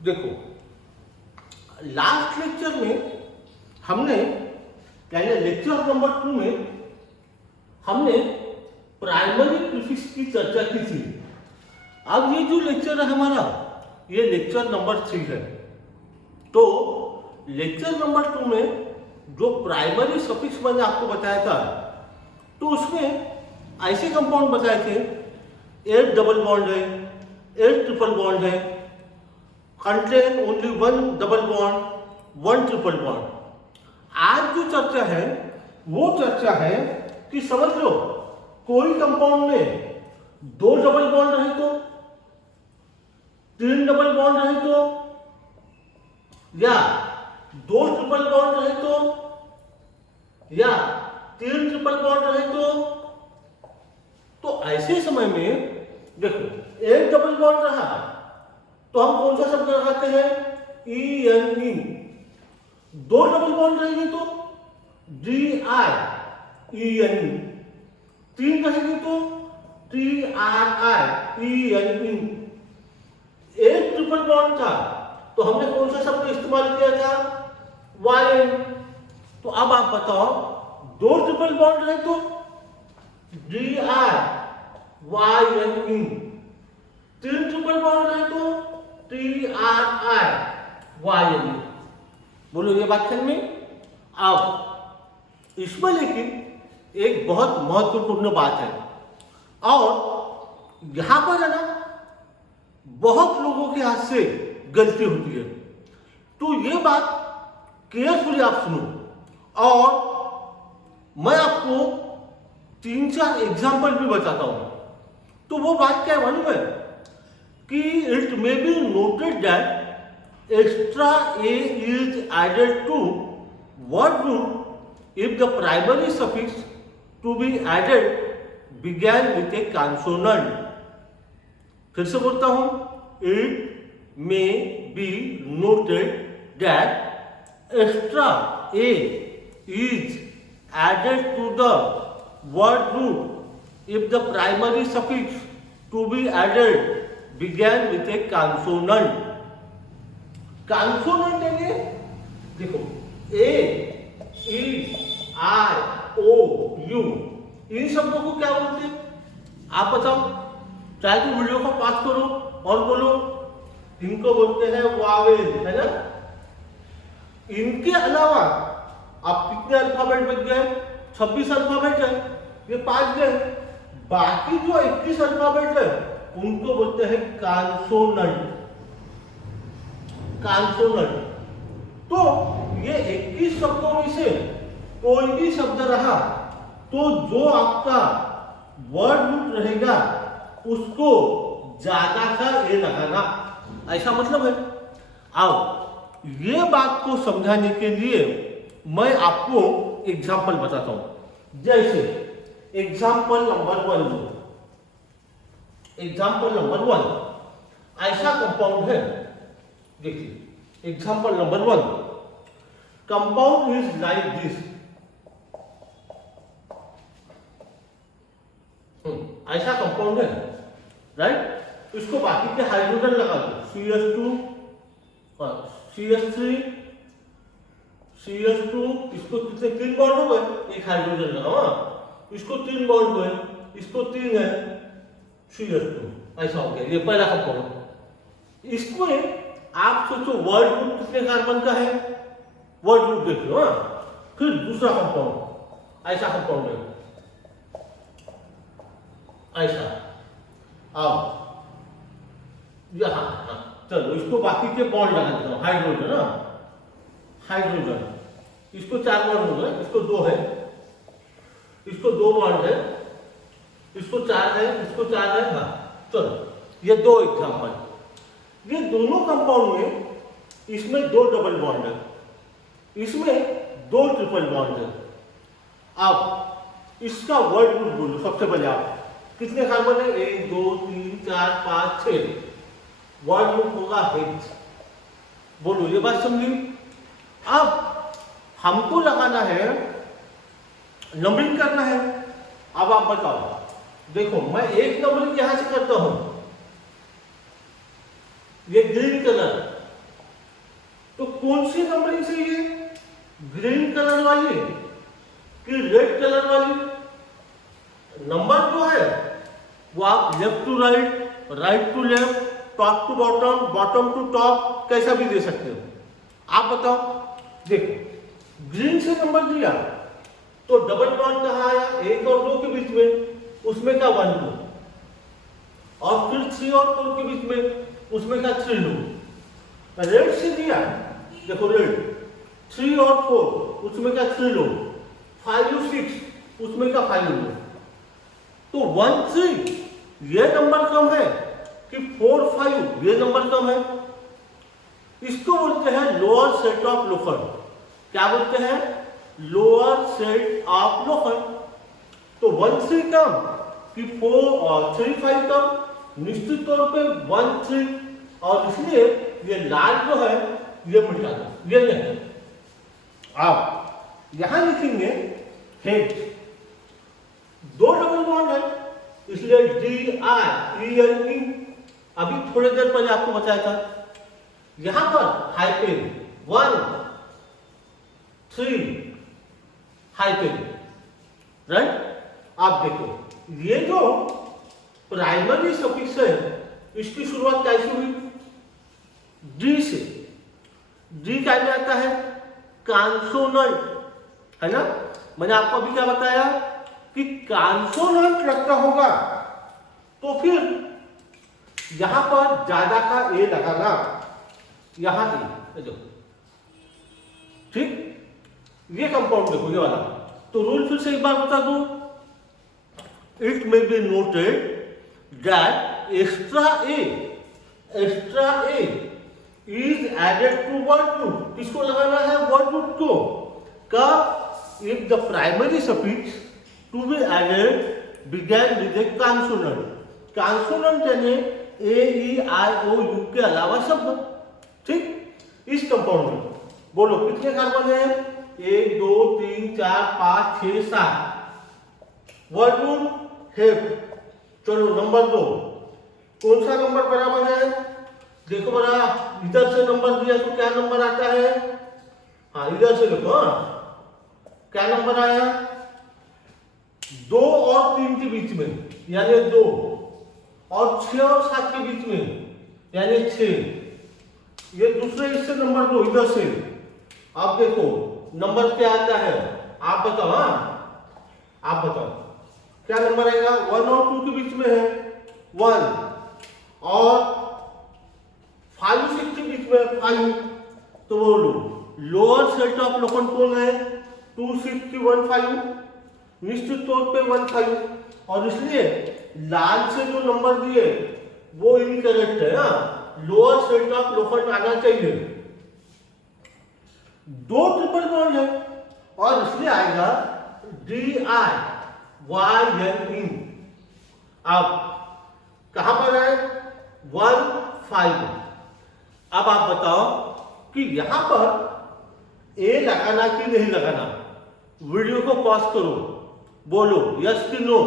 देखो, last lecture में हमने यानी लेक्चर नंबर 2 में हमने प्राइमरी प्रीफिक्स की चर्चा की थी। अब ये जो लेक्चर है हमारा, ये लेक्चर नंबर 3 है। तो लेक्चर नंबर 2 में जो प्राइमरी सफिक्स मैंने आपको बताया था, तो उसमें ऐसे कंपाउंड बताए थे, 8 डबल बॉन्ड है, 8 ट्रिपल बॉन्ड है, contain only 1 double bond, 1 triple bond. आज जो चर्चा है वो चर्चा है कि समझ लो कोई कंपाउंड में 2 डबल बॉन्ड रहे तो, 3 डबल बॉन्ड रहे तो, या 2 ट्रिपल बॉन्ड रहे तो, या 3 ट्रिपल बॉन्ड रहे तो ऐसे समय में देखो, 1 डबल बॉन्ड रहा तो हम कौन सा शब्द लगाते हैं? E N E. 2 double bond रहेगी तो डी आई ई एन ई। 3 रहेगी तो T R I E N E. 1 triple bond था तो हमने कौन सा शब्द इस्तेमाल किया था? Y N. तो अब आप बताओ, 2 ट्रिपल बॉन्ड रहे तो D I Y N E. 3 triple bond रहे तो T R I Y N E. बोलो ये बात समझ में? अब इसमें लेकिन एक बहुत महत्वपूर्ण बात है, और यहां पर है ना, बहुत लोगों के हाथ से गलती होती है। तो ये बात केयरफुली आप सुनो, और मैं आपको 3-4 एग्जाम्पल भी बताता हूं। तो वो बात क्या है मालूम है कि it may be noted that extra a is added to word root if the primary suffix to be added began with a consonant। फिर से बोलता हूं, it may be noted that extra a is added to the word root if the primary suffix to be added began with a consonant। Consonant है, देखो ए, ई, आई, ओ, you, इन शब्दों को क्या बोलते हैं? आप बताओ, चाहे तो वीडियो को पास करो और बोलो, इनको बोलते हैं वावेल, है ना। इनके अलावा आप कितने अल्फाबेट बच गए? 26 अल्फाबेट है, ये 5 गए। बाकी जो 21 अल्फाबेट है उनको बोलते हैं कॉन्सोनेंट। कॉन्सोनेंट। तो ये 21 शब्दों में से कोई भी शब्द रहा तो जो आपका वर्ड रूट रहेगा उसको ज्यादा का ए लगाना, ऐसा मतलब है। अब ये बात को समझाने के लिए मैं आपको एग्जाम्पल बताता हूं। जैसे एग्जाम्पल नंबर 1 लो। एग्जाम्पल नंबर 1 ऐसा कंपाउंड है, देखिए example number 1, compound is like this. ऐसा कंपाउंड है, राइट। इसको बाकी के हाइड्रोजन लगा दो, CH2, CH3, CH2, इसको कितने 3 बॉन्ड हो गए, एक हाइड्रोजन लगा, इसको 3 बॉन्ड हुए, इसको 3 है, CH2, ऐसा हो गया। ये पहला कंपाउंड। इसमें आप सोचो वर्ड रूट कितने कार्बन का है, वर्ड रूट देख लो। फिर दूसरा कंपाउंड, ऐसा कंपाउंड है, ऐसा। अब यहां चलो इसको बाकी के बॉन्ड लगा देता हूं। हाइड्रोजन, हाइड्रोजन, इसको 4 बॉन्ड हो गए, इसको 2 है, इसको 2 बॉन्ड है, इसको 4 है, इसको 4 है। हाँ चलो, ये 2 एग्जाम्पल। ये दोनों कंपाउंड में इसमें 2 डबल बॉन्ड है, इसमें 2 ट्रिपल बॉन्ड है। अब इसका वर्ड रूट बोलो सबसे पहले। आप कितने कार्बन है? 1 2 3 4 5 6। वर्ड रूट होगा H। बोलो ये बात समझी? अब हमको लगाना है, नंबरिंग करना है। अब आप बताओ, देखो मैं एक नंबरिंग यहां से करता हूं, ये ग्रीन कलर कौन सी नंबरिंग से ये, ग्रीन कलर वाली कि रेड कलर वाली? नंबर जो है वो आप left to right, right to left, top to bottom, bottom to top कैसा भी दे सकते हो। आप बताओ। देखो ग्रीन से नंबर दिया तो डबल बॉन्ड कहाँ आया, 1 और 2 के बीच में, उसमें का 1 2, और फिर 3 और 4 के बीच में, उसमें का 3 2। रेड से दिया, देखो रेड 3 और 4, उसमें का 3 लो, 5 6, उसमें का 5 लो। तो 1 3 ये नंबर कम है कि 4 5 ये नंबर कम है। इसको बोलते हैं लोअर सेट ऑफ लोखंड। क्या बोलते हैं? लोअर सेट ऑफ लोखंड। तो 1 3 कम कि 4 और 3 5 कम, निश्चित तौर पे 1 3, और इसलिए ये लाल जो है ये मिटा दो, ये नहीं। आप यहां लिखेंगे हेड, 2 डबल बॉन्ड है इसलिए DIENE। अभी थोड़ी देर पहले आपको बताया था, यहां पर हाइपेन 1 3 हाइपेन, राइट। आप देखो ये जो प्राइमरी सफिक्स है इसकी शुरुआत कैसे हुई? डी से। डी क्या में आता है? कॉन्सोनेंट, है ना। मैंने आपको अभी क्या बताया कि कॉन्सोनेंट लगता होगा तो फिर यहां पर ज्यादा का ए लगाना, यहां ए जो, ठीक। ये कंपाउंड देखो ये वाला। तो रूल फिर से एक बार बता दूं, it may be noted that extra A is added to word root. किसको लगाना है? वर्ड रूट को। कब? If the primary suffix to be added begin with a consonant. Consonant यानी A E I O you के अलावा शब्द, ठीक। इस कंपाउंड में बोलो कितने कार्बन है? 1 2 3 4 5 6 7। Word root hep. चलो नंबर 2, कौन सा नंबर बराबर है? देखो बड़ा, इधर से नंबर दिया तो क्या नंबर आता है? हाँ इधर से देखो, क्या नंबर आया? 2 और 3 के बीच में यानी 2, और 6 और 7 के बीच में यानी 6। ये दूसरे इससे नंबर 2 इधर से। आप देखो नंबर क्या आता है, आप बताओ। हाँ आप बताओ क्या नंबर आएगा? 1 और 2 के बीच में है 1, और 5 6 के बीच में 5। तो बोलो लोअर सेट ऑफ लोखंड कौन है? 2 6 की 1 5, निश्चित तौर पे 1 5। और इसलिए लाल से जो नंबर दिए वो इनकरेक्ट है। लोअर सेट ऑफ लोखंड आना चाहिए। 2 ट्रिपल बॉन्ड है और इसलिए आएगा DIYNE। अब कहां पर है? 1 5। अब आप बताओ कि यहां पर ए लगाना कि नहीं लगाना। वीडियो को पॉज करो, बोलो यस कि नो।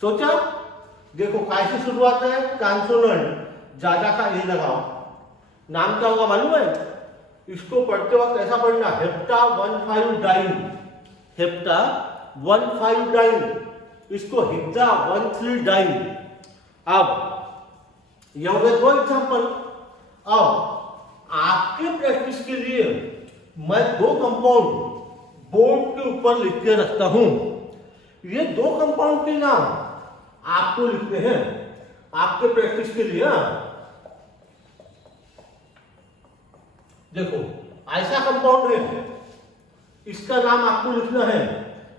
सोचा? देखो कैसे शुरुआत है? कॉन्सोनेंट, ज्यादा का ए लगाओ। नाम क्या होगा मालूम है? इसको पढ़ते वक्त ऐसा पढ़ना, हेप्टा 1 5 डाइन। हेप्टा 1 5 डाइन, इसको हेप्टा 1 3 डाइन। अब ये हो गए 2 एग्जाम्पल। अब आपके प्रैक्टिस के लिए मैं 2 कंपाउंड बोर्ड के ऊपर लिख के रखता हूं। ये 2 कंपाउंड के नाम आपको लिखने हैं आपके प्रैक्टिस के लिए। देखो ऐसा कंपाउंड है, इसका नाम आपको लिखना है।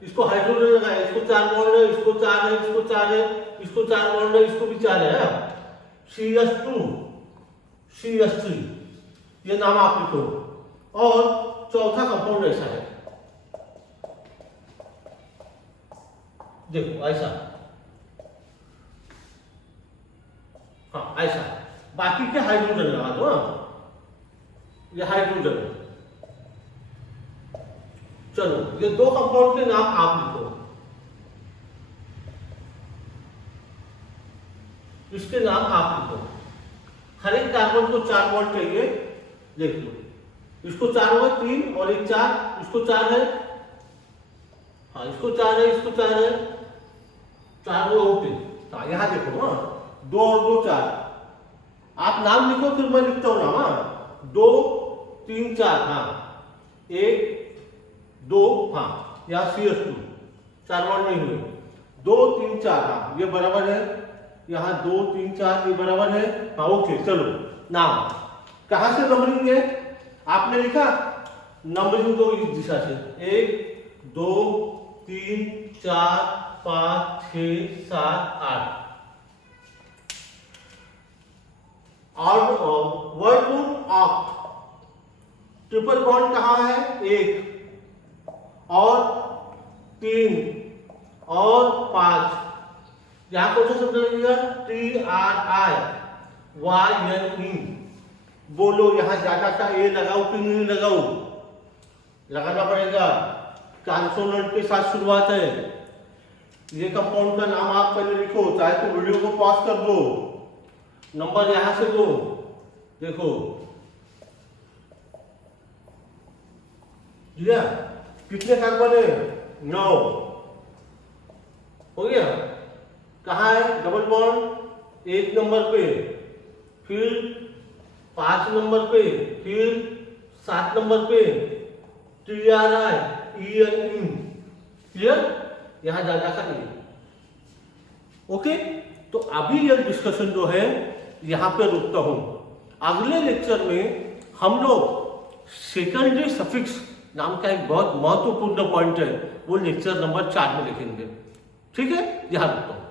इसको हाइड्रोजन लगा है, इसको 4 बॉन्ड है, इसको 4 है, इसको 4 है, इसको 4 बॉन्ड है, इसको भी 4 है। CS2 CS3 ये नाम आप लिखो। और चौथा कंपाउंड ऐसा है, देखो ऐसा। हाँ ऐसा। बाकी के हाइड्रोजन लगा दो। ये हाइड्रोजन है। चलो ये 2 कंपाउंड के नाम आप लिखो। इसके नाम आप लिखो। हर एक कार्बन को 4 बॉन्ड चाहिए, देख लो। इसको 4 होगा 3 और एक 4, इसको 4 है, हाँ इसको 4 है, इसको 4 है, 4 ओके। हाँ यहाँ देखो, हाँ 2 और 2 4, आप नाम लिखो फिर मैं लिखता हूँ नाम। हाँ 2 3 4, हाँ 1 2, हाँ यहाँ CS2 4 वर्ड नहीं हुए, 2 3 4, हाँ ये बराबर है, यहाँ 2 3 4 ये बराबर है, हाँ ओके। चलो नाम कहाँ से नंबरिंग है आपने लिखा, नंबरिंग तो इस दिशा से 1 2 3 4 5 6 7 8। और word group of triple bond कहाँ है, 1 और 3 और 5, यहां कौन सा शब्द लगेगा, TRIYNE। बोलो यहां ज्यादा का ए लगाओ कि नहीं लगाओ, लगाना पड़ेगा, कॉन्सोनेंट के साथ शुरुआत है। ये कंपाउंड का नाम आप पहले लिखो, चाहे तो वीडियो को पॉज कर दो, नंबर यहां से दो, देखो लिया, कितने कार्बन है, 9 हो गया। कहाँ है डबल बॉन्ड, 1 नंबर पे, फिर 5 नंबर पे, फिर 7 नंबर पे, TRIYNE, क्लियर, यहां ज्यादा का नहीं। ओके, तो अभी यह डिस्कशन जो है यहां पे रुकता हूं। अगले लेक्चर में हम लोग सेकेंडरी सफिक्स नाम का एक बहुत महत्वपूर्ण पॉइंट है, वो लेक्चर नंबर 4 में लिखेंगे। ठीक है, यहां रुकता हूं।